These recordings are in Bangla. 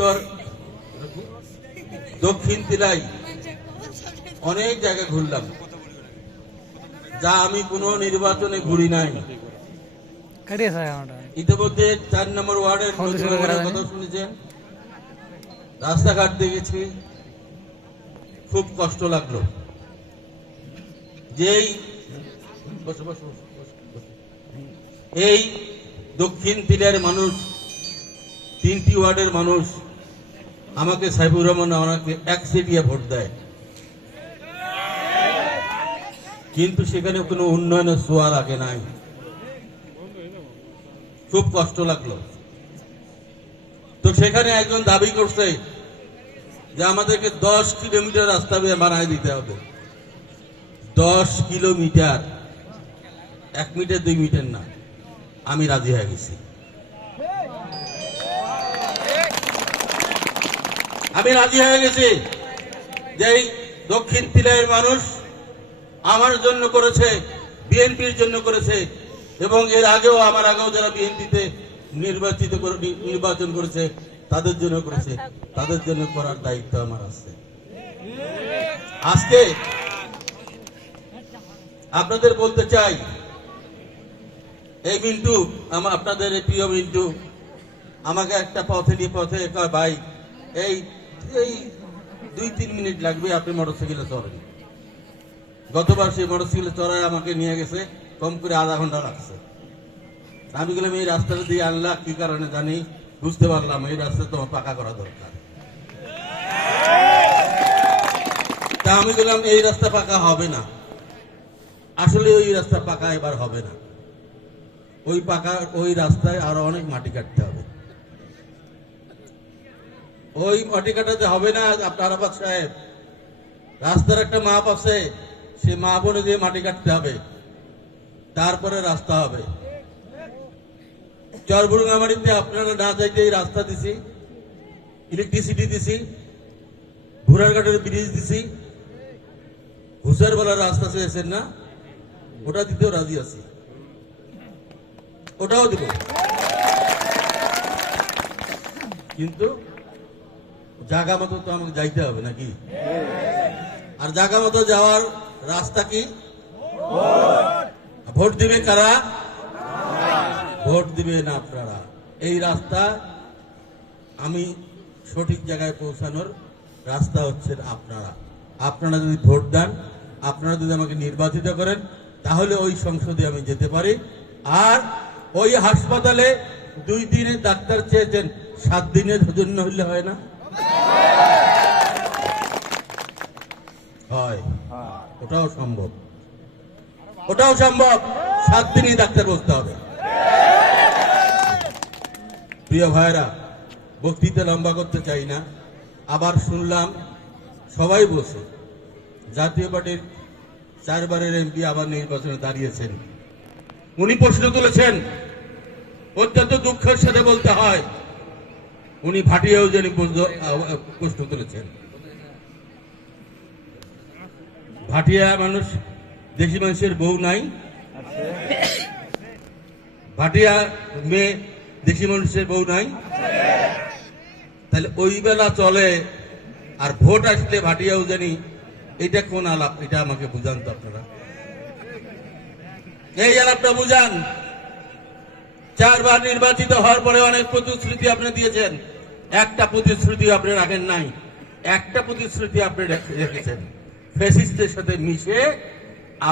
উত্তর দক্ষিণ তিলাই অনেক জায়গায় ঘুরলাম, যা আমি কোনো নির্বাচনে ঘুরি নাই। ইতিমধ্যে 4 নম্বর ওয়ার্ডের কথা শুনেছেন, রাস্তাঘাট দেখেছি, খুব কষ্ট লাগলো। যেই এই দক্ষিণ তিলার মানুষ, 3টি ওয়ার্ডের মানুষ আমাকে সাইফুর রহমান আমাকে একচেটিয়া ভোট দেয়, কিন্তু সেখানে কোনো উন্নয়নের ছোঁয়া লাগে নাই। খুব কষ্ট লাগলো। তো সেখানে একজন দাবি করছে যে আমাদেরকে 10 কিলোমিটার রাস্তা বানায় দিতে হবে। 10 কিলোমিটার, 1 মিটার 2 মিটার না। আমি রাজি হয়ে গেছি। আমি রাজি হয়ে গেছি যে এই দক্ষিণ তিলাইয়ের মানুষ আমার জন্য করেছে, বিএনপির জন্য করেছে, এবং এর আগেও আমার আগেও যারা বিএনপিতে নির্বাচন করেছে তাদের জন্য করেছে, তাদের জন্য করার দায়িত্ব আমার আছে। আজকে আপনাদের বলতে চাই, এই মিন্টু, আপনাদের এই প্রিয় মিন্টু আমাকে একটা পথে কয়, ভাই এই 2-3 মিনিট লাগবে, আপনি মোটরসাইকেলে চলেন। গতবার সেই মোটরসাইকেলে চড়ায় আমাকে নিয়ে গেছে, কম করে আধা ঘন্টা লাগছে। আমি বললাম এই রাস্তাটা দিয়ে আনলা কি কারণে জানি, বুঝতে পারলাম এই রাস্তা তোমার পাকা করা দরকার। তা আমি বললাম এই রাস্তা পাকা হবে না। আসলে ওই রাস্তা পাকা এবার হবে না। ওই রাস্তায় আরো অনেক মাটি কাটতে হবে। ওই মাটি কাটাতে হবে না। আপনার আবাদ সাহেব, রাস্তার একটা মাপ আছে, সে মাপ অনুযায়ী মাটি কাটতে হবে, তারপরে রাস্তা হবে। চরবুরুঙ্গামাটিতে আপনারা না যাইতে এই রাস্তা দিছি, ইলেকট্রিসিটি দিছি, ঘোড়ারঘাটের ব্রিজ দিছি, হুসার বলার রাস্তা চেয়েছেন না, ওটা দিতেও রাজি আছি, ওটাও দিব। কিন্তু জায়গা মতো তো আমাকে যাইতে হবে নাকি? আর জায়গা মতো যাওয়ার রাস্তা কি? ভোট দিবে কারা? ভোট দিবেন আপনারা। এই রাস্তা আমি সঠিক জায়গায় পৌঁছানোর রাস্তা হচ্ছে আপনারা। আপনারা যদি ভোট দেন, আপনারা যদি আমাকে নির্বাচিত করেন, তাহলে ওই সংসদে আমি যেতে পারি। আর ওই হাসপাতালে 2 দিনের ডাক্তার চেয়েছেন, 7 দিনের জন্য হইলে হয় না? হয়, ওটাও সম্ভব, ওটাও সম্ভব। 7 দিনই ডাক্তার বসতে হবে। প্রিয় ভাইরা, বক্তৃতা লম্বা করতে চাই না। আবার শুনলাম সবাই বসে জাতীয় পার্টির 4 বারের এমপি আবার নির্বাচনে দাঁড়িয়েছেন। উনি প্রশ্ন তুলেছেন, অত্যন্ত দুঃখের সাথে বলতে হয়, উনি ভাটিয়াও যেন প্রশ্ন তুলেছেন। ভাটিয়া মানুষ, দেশি মানুষের বউ নাই, ভাটিয়া মেয়ে দেশি মানুষের বউ নাই, তাহলে ওই বেলা চলে। আর ভোট আসলে ভাটিয়াও জানি, এটা কোন আলাপ? এটা আমাকে বুঝান তো আপনারা, এই আলাপটা বুঝান। 4 বার নির্বাচিত হওয়ার পরে অনেক প্রতিশ্রুতি আপনি দিয়েছেন, একটা প্রতিশ্রুতি আপনি রাখেন নাই। একটা প্রতিশ্রুতি আপনি রেখেছেন, ফ্যাসিস্টের সাথে মিশে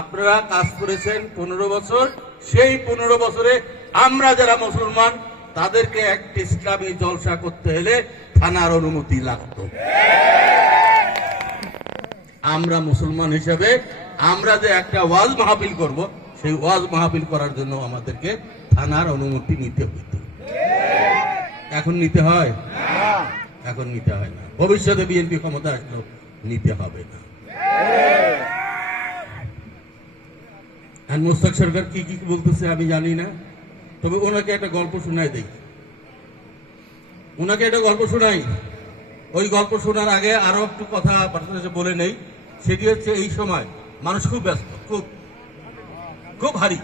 আপনারা কাজ করেছেন 15 বছর। সেই 15 বছরে আমরা যারা মুসলমান, তাদেরকে একটি ইসলামী জলসা করতে হলে থানার অনুমতি লাগতো। আমরা মুসলমান হিসেবে আমরা যে একটা ওয়াজ মাহফিল করব, সেই ওয়াজ মাহফিল করার জন্য আমাদেরকে থানার অনুমতি নিতে হইত। এখন নিতে হয়? এখন নিতে হয় না। ভবিষ্যতে বিএনপি ক্ষমতা আসলেও নিতে হবে না। আর মোস্তাক সরকার কি কি বলতেছে আমি জানি না, তবে ওনাকে একটা গল্প শোনাই দেই। ওনাকে একটা গল্প শোনাই। ওই গল্প শোনার আগে আরো একটু কথা বলে নেই। সেটি হচ্ছে, এই সময় মানুষ খুব ব্যস্ত, খুব খুব ভারী,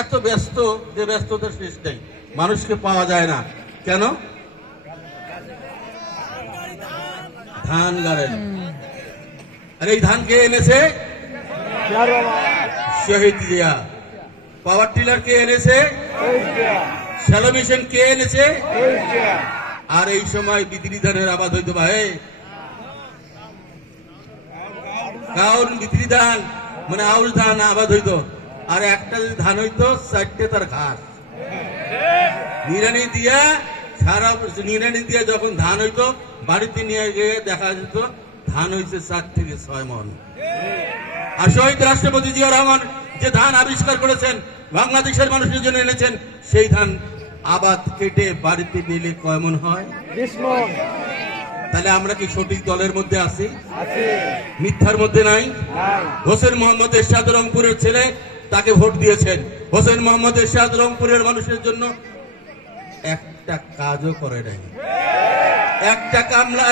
এত ব্যস্ত যে ব্যস্ততার শেষ নেই, মানুষকে পাওয়া যায় না। কেন? ধান গাড়েন। আর এই ধান কে এনেছে? শহীদ জিয়া। পাওয়ার টিলার কে এনেছে? শ্যালো মেশিন কে এনেছে? আর এই সময় বিক্রি ধানের আবাদ হইতো ভাই, কারণ বিক্রি ধান মানে আউশ ধান আবাদ হইতো। আর একটা যদি ধান হইতো 4টে তার ঘাস নিড়ানি দিয়া, সারা নিড়ানি দিয়া যখন ধান হইতো বাড়িতে নিয়ে গিয়ে দেখা যেত ধান হইছে 4 থেকে 6 মণ। আর শহীদ রাষ্ট্রপতি জিয়া রহমান যে ধান আবিষ্কার করেছেন, বাংলাদেশের মানুষের জন্য এনেছেন, সেই ধান আবাদ কেটে বাড়িতে নিলে কয় মণ হয়? 20 মণ। তাহলে আমরা কি সঠিক দলের মধ্যে আছি? মিথ্যার মধ্যে নাই? হোসেন মোহাম্মদ এরশাদ রংপুরের ছেলে, তাকে ভোট দিয়েছেন। হোসেন মোহাম্মদ এরশাদ রংপুরের মানুষের জন্য একটা কাজও করে নাই, একটা কামলা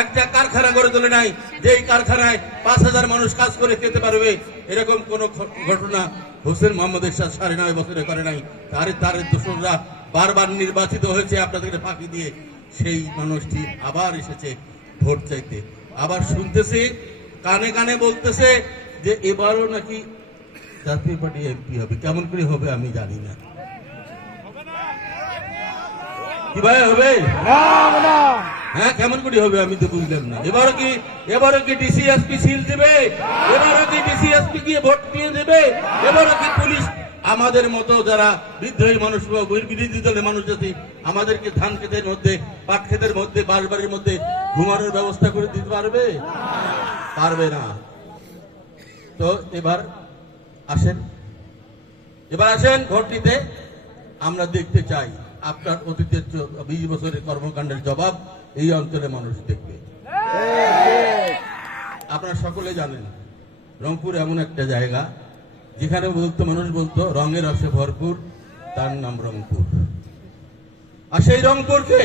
একটা কারখানা গড়ে তোলে নাই, যেই কারখানায় 5000 মানুষ কাজ করে খেতে পারবে, এরকম কোন ঘটনা হোসেন মোহাম্মদ এরশাদ 9.5 বছরে করে নাই। তার দোসররা বারবার নির্বাচিত হয়েছে আপনাদেরকে ফাঁকি দিয়ে। সেই মানুষটি আবার এসেছে ভোট চাইতে। আবার শুনতেছি কানে কানে বলতেছে যে এবারও নাকি জাতীয় পার্টি এমপি হবে। কেমন করে হবে আমি জানি না। কিভাবে হবে? হ্যাঁ, কেমন করে হবে আমি তো বুঝলাম না। এবারও কি ডিসি এসপি সিল দেবে? এবারও কি ডিসি এসপি গিয়ে ভোট দিয়ে দেবে? এবারও কি পুলিশ আমাদের মতো যারা বিদ্রোহী মানুষ বা বিরোধী দলের মানুষ যদি আমাদেরকে ধান ক্ষেতের মধ্যে, পাট ক্ষেতের মধ্যে, বাড়ির মধ্যে ঘুমানোর ব্যবস্থা করে দিতে পারবে? পারবে না। তো এবার আসেন ভোট দিতে। আমরা দেখতে চাই আপনার অতীতের 20 বছরের কর্মকাণ্ডের জবাব এই অঞ্চলে মানুষ দেখবে। আপনারা সকলে জানেন রংপুর এমন একটা জায়গা যেখানে মানুষ বলতো রঙের রসে ভরপুর, তার নাম রংপুর। আর সেই রংপুরকে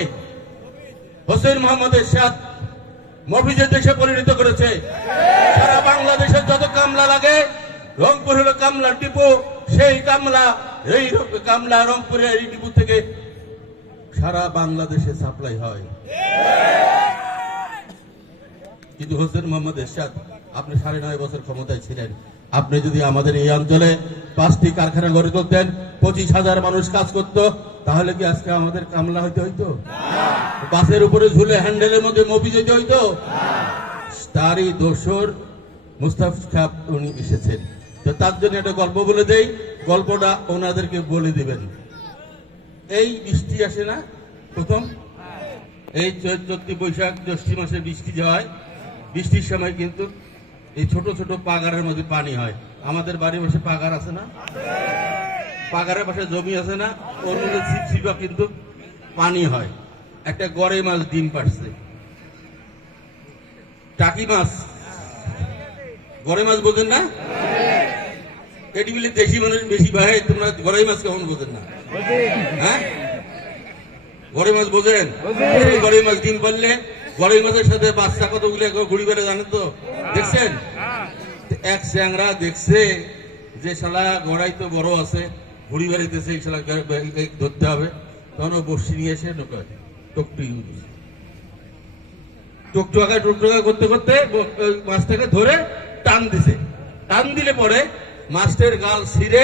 হোসেন মোহাম্মদ এরশাদ মফিজের দেশে পরিণত করেছে। সারা বাংলাদেশের যত কামলা লাগে, রংপুর হলো কামলার ডিপো। সেই কামলা রংপুরের এই ডিপো থেকে সারা বাংলাদেশে সাপ্লাই হয়। কিন্তু হোসেন মোহাম্মদ এরশাদ, আপনি 9.5 বছর ক্ষমতায় ছিলেন। আপনি যদি আমাদের এই অঞ্চলে 5টি কারখানা গড়ে তুলতেন, 25,000 মানুষ কাজ করত, তাহলে কি আজকে আমাদের কামলা হইতো? বাসের উপরে ঝুলে হ্যান্ডেলের মধ্যে মফি যেতে হইতো? তারই দোসর মুস্তাফা উনি এসেছেন। তো তার জন্য একটা গল্প বলে দেই, গল্পটা ওনাদেরকে বলে দিবেন। এই বৃষ্টি আসে না প্রথম, এই চৈত্র বৈশাখ জ্যৈষ্ঠ মাসে বৃষ্টি হয়। বৃষ্টির সময় কিন্তু এই ছোট ছোট পাগারের মধ্যে পানি হয়। আমাদের বাড়ির পাশে পাগার আছে না? পাগারের পাশে জমি আছে না? ওর মধ্যে ছিপছিপা কিন্তু পানি হয়। একটা গড়ে মাছ ডিম পাড়ছে, টাকি মাছ। গড়ে মাছ বোঝেন না? এটি বলে দেশি মানুষ বেশি ভাই, তোমরা গড়াই মাছ কেমন বোঝেন না? হ্যাঁ, গড়ে মাছ বোঝেন? গড়ে মাছ ডিম পারলে গড়াই মাছের সাথে বাচ্চা কতগুলো ঘুড়ি বেড়ে জানেন তো? দেখছেন? এক চ্যাংরা দেখছে যে শালা গড়াই তো বড় আছে, ঘুড়ি বেড়াইতেছে, এই শালা ধরতে হবে। তখন ও বর্ষি নিয়ে এসে টুকটুকা করতে করতে মাছটাকে ধরে টান দিছে। টান দিলে পরে মাছটার গাল ছিঁড়ে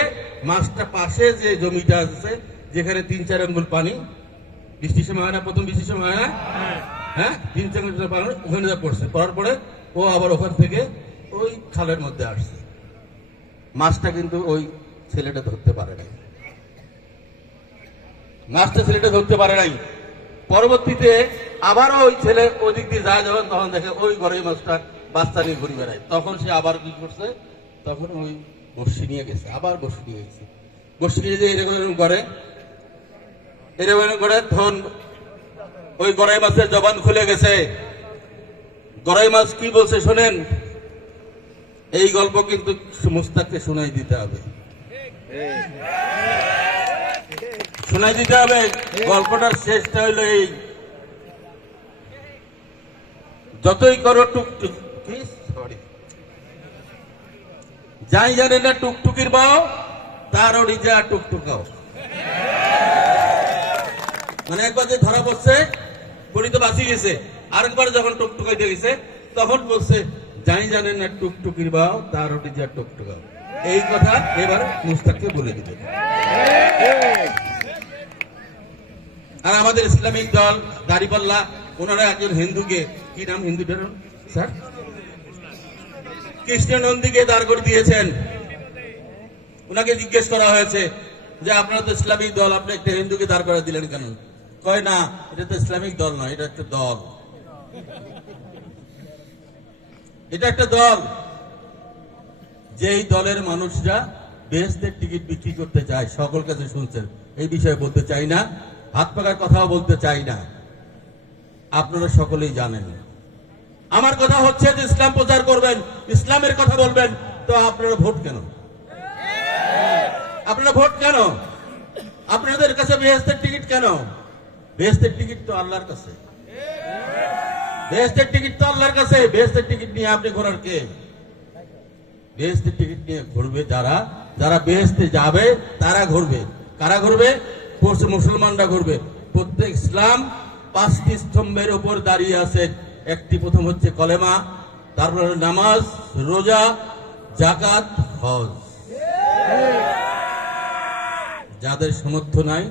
মাছটা পাশে যে জমিটা আছে, যেখানে 3-4 আঙ্গুল পানি, বৃষ্টির সময় হয় না, প্রথম বৃষ্টির সময় হয় না? হ্যাঁ, 3-4 আঙ্গুল পানি ওখানে যা পড়ছে। পড়ার পরে ও আবার ওখান থেকে ওই খালের মধ্যে আসছে। মাছটা কিন্তু ওই ছেলেটা ধরতে পারে নাই। পরবর্তীতে আবারও ওই ছেলে ওদিক দিয়ে যায়, যখন তখন দেখে ওই ঘরে মাছটা বাচ্চা নিয়ে ঘুরে বেড়ায়। তখন সে আবার কি করছে, তখন ওই বর্ষি নিয়ে গেছে, আবার বর্ষি নিয়ে গেছে। বর্ষি নিয়ে যে এরকম করে তখন ওই গড়াই মাছের জবান খুলে গেছে। গড়াই মাছ কি বলছে শোনেন, এই গল্প কিন্তু মুস্তাককে শোনাই দিতে হবে, শোনাই দিতে হবে। গল্পটার শেষটা হইলো এই, যতই করো টুকটুক, যাই জানে না টুকটুকির বাও, তার ওরি যা টুকটুকাও। মানে একবার যে ধরা পড়ছে, পরি তো বাঁচিয়ে গেছে, আরেকবার যখন টুকটুকাইতে গেছে তখন বলছে জানি জানেন না টুকটুকির বাও তার ওটি যা টুকটুকাও। এই কথা এবার মুস্তাককে বলে দিবে। আর আমাদের ইসলামিক দল দাঁড়িপাল্লা ওনারা একজন হিন্দুকে, কি নাম হিন্দুটার স্যার, কৃষ্ণ নন্দীকে দাঁড় করে দিয়েছেন। ওনাকে জিজ্ঞেস করা হয়েছে যে আপনারা তো ইসলামিক দল, আপনি একটা হিন্দুকে দাঁড় করে দিলেন কেন? কয় না, এটা তো ইসলামিক দল নয়, এটা একটা দল, এটা একটা দল। যেই দলের মানুষরা বেহেশতের টিকিট বিক্রি করতে চায়, সকল কাছে শুনছেন, এই বিষয়ে বলতে চাই না, হাত পাকার কথাও বলতে চাই না, আপনারা সকলেই জানেন। আমার কথা হচ্ছে যে ইসলাম প্রচার করবেন, ইসলামের কথা বলবেন, তো আপনারা ভোট কেন? আপনারা ভোট কেন? আপনাদের কাছে বেহেশতের টিকিট কেন? বেহেশতের টিকিট তো আল্লাহর কাছে, বেহেশতের টিকিট তো আল্লাহর কাছে। বেহেশতের টিকিট নিয়ে আপনি ঘোরার কে? বেহেশতের টিকিট নিয়ে ঘুরবে যারা, যারা বেহেশতে যাবে তারা ঘুরবে। কারা ঘুরবে? মুসলমানরা ঘুরবে। প্রত্যেক ইসলাম 5টি স্তম্ভের উপর দাঁড়িয়ে আছে। একটি প্রথম হচ্ছে কলেমা, তারপরে নামাজ, রোজা, জাকাত, হজ। যাদের সামর্থ্য নাই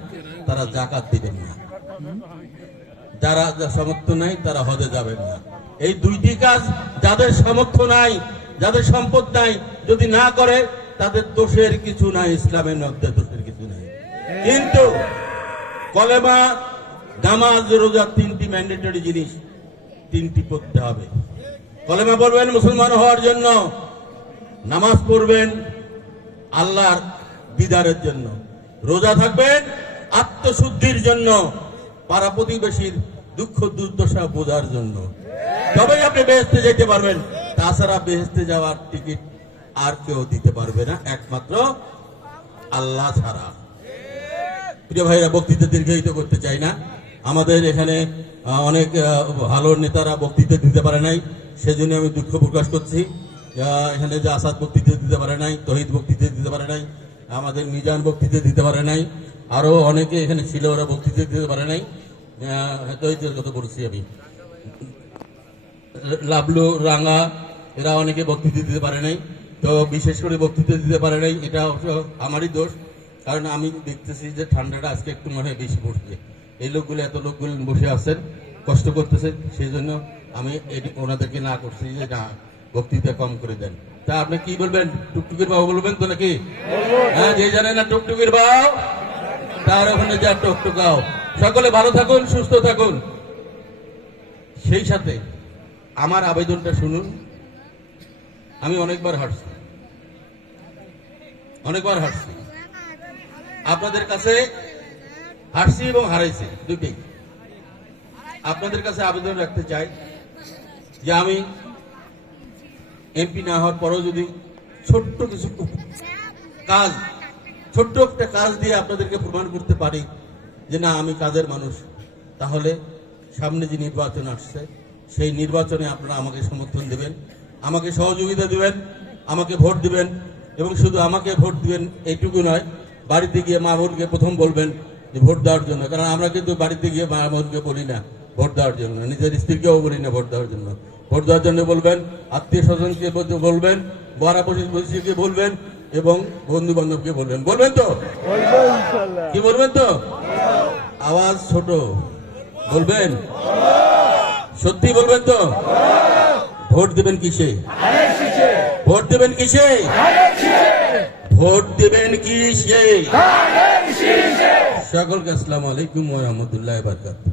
তারা জাকাত দিবেন না, যারা সামর্থ্য নাই তারা হজে যাবেন না। এই দুইটি কাজ যাদের সামর্থ্য নাই, যাদের সম্পদ নাই, যদি না করে তাদের দোষের কিছু নাই, ইসলামের মধ্যে দোষের কিছু নাই। কিন্তু কলেমা, নামাজ, রোজা 3টি ম্যান্ডেটরি জিনিস, 3টি পড়তে হবে। কলেমা পড়বেন মুসলমান হওয়ার জন্য, নামাজ পড়বেন আল্লাহর দিদারের জন্য, রোজা থাকবেন আত্মশুদ্ধির জন্য, পাড়া প্রতিবেশীর দুঃখ দুর্দশা বোঝার জন্য। তবেই আপনি বেহেশতে যেতে পারবেন। তাছাড়া বেহেশতে যাওয়ার টিকিট আর কেউ দিতে পারবে না, একমাত্র আল্লাহ ছাড়া। প্রিয় ভাইরা, বক্তৃতা দীর্ঘায়িত করতে চাই না। আমাদের এখানে অনেক ভালো নেতারা বক্তৃতা দিতে পারে নাই, সেজন্য আমি দুঃখ প্রকাশ করছি। এখানে যে আসাদ বক্তৃতা দিতে পারে নাই, তহিদ বক্তৃতা দিতে পারে নাই, আমাদের মিজান বক্তৃতা দিতে পারে নাই, আরো অনেকে এখানে ছিল, ওরা বক্তৃতা দিতে পারে নাই। তহিদের কথা বলছি আমি, লাবলু, রাঙ্গা, এরা অনেকে বক্তৃতা দিতে পারে নাই। তো বিশেষ করে বক্তৃতা দিতে পারে নাই, এটা অবশ্য আমারই দোষ, কারণ আমি দেখতেছি যে ঠান্ডাটা আজকে একটু মনে হয় বেশি পড়ছে। এই লোকগুলো, এত লোকগুলো বসে আছেন, কষ্ট করতেছেন, সেই জন্য আমি ওনাদেরকে না করছি যে না, বক্তৃতা কম করে দেন। তা আপনি কি বলবেন? টুকটুকির বাবু বলবেন তো নাকি? হ্যাঁ, যে জানে না টুকটুকির বাবু তার ওখানে যা টুকটুকাও। সকলে ভালো থাকুন, সুস্থ থাকুন। সেই সাথে আমার আবেদনটা শুনুন। আমি অনেকবার হাঁটছি, অনেকবার হাঁটছি, আপনাদের কাছে হারছি এবং হারাইছি, দুটোই। আপনাদের কাছে আবেদন রাখতে চাই যে আমি এমপি না হওয়ার পরেও যদি ছোট্ট কিছু কাজ, ছোট্ট একটা কাজ দিয়ে আপনাদেরকে প্রমাণ করতে পারি যে না, আমি কাজের মানুষ, তাহলে সামনে যে নির্বাচন আসছে সেই নির্বাচনে আপনারা আমাকে সমর্থন দেবেন, আমাকে সহযোগিতা দিবেন, আমাকে ভোট দিবেন। এবং শুধু আমাকে ভোট দিবেন এইটুকু নয়, বাড়িতে গিয়ে মা বোনকে প্রথম বলবেন যে ভোট দেওয়ার জন্য। কারণ আমরা কিন্তু বাড়িতে গিয়ে মা বোনকে বলি না ভোট দেওয়ার জন্য, নিজের স্ত্রীকেও বলি না ভোট দেওয়ার জন্য। ভোট দেওয়ার জন্য বলবেন, আত্মীয় স্বজনকে বলবেন, বড়া প্রতিবেশীকে বলবেন এবং বন্ধু বান্ধবকে বলবেন। বলবেন তো? কি বলবেন তো? আওয়াজ ছোট, বলবেন? সত্যি বলবেন তো? ভোট দেবেন কিসে? ভোট দেবেন কিসে? ভোট দেবেন কিসে? সকলকে আসসালামু আলাইকুম ওয়া রাহমাতুল্লাহি ওয়া বারাকাতুহু।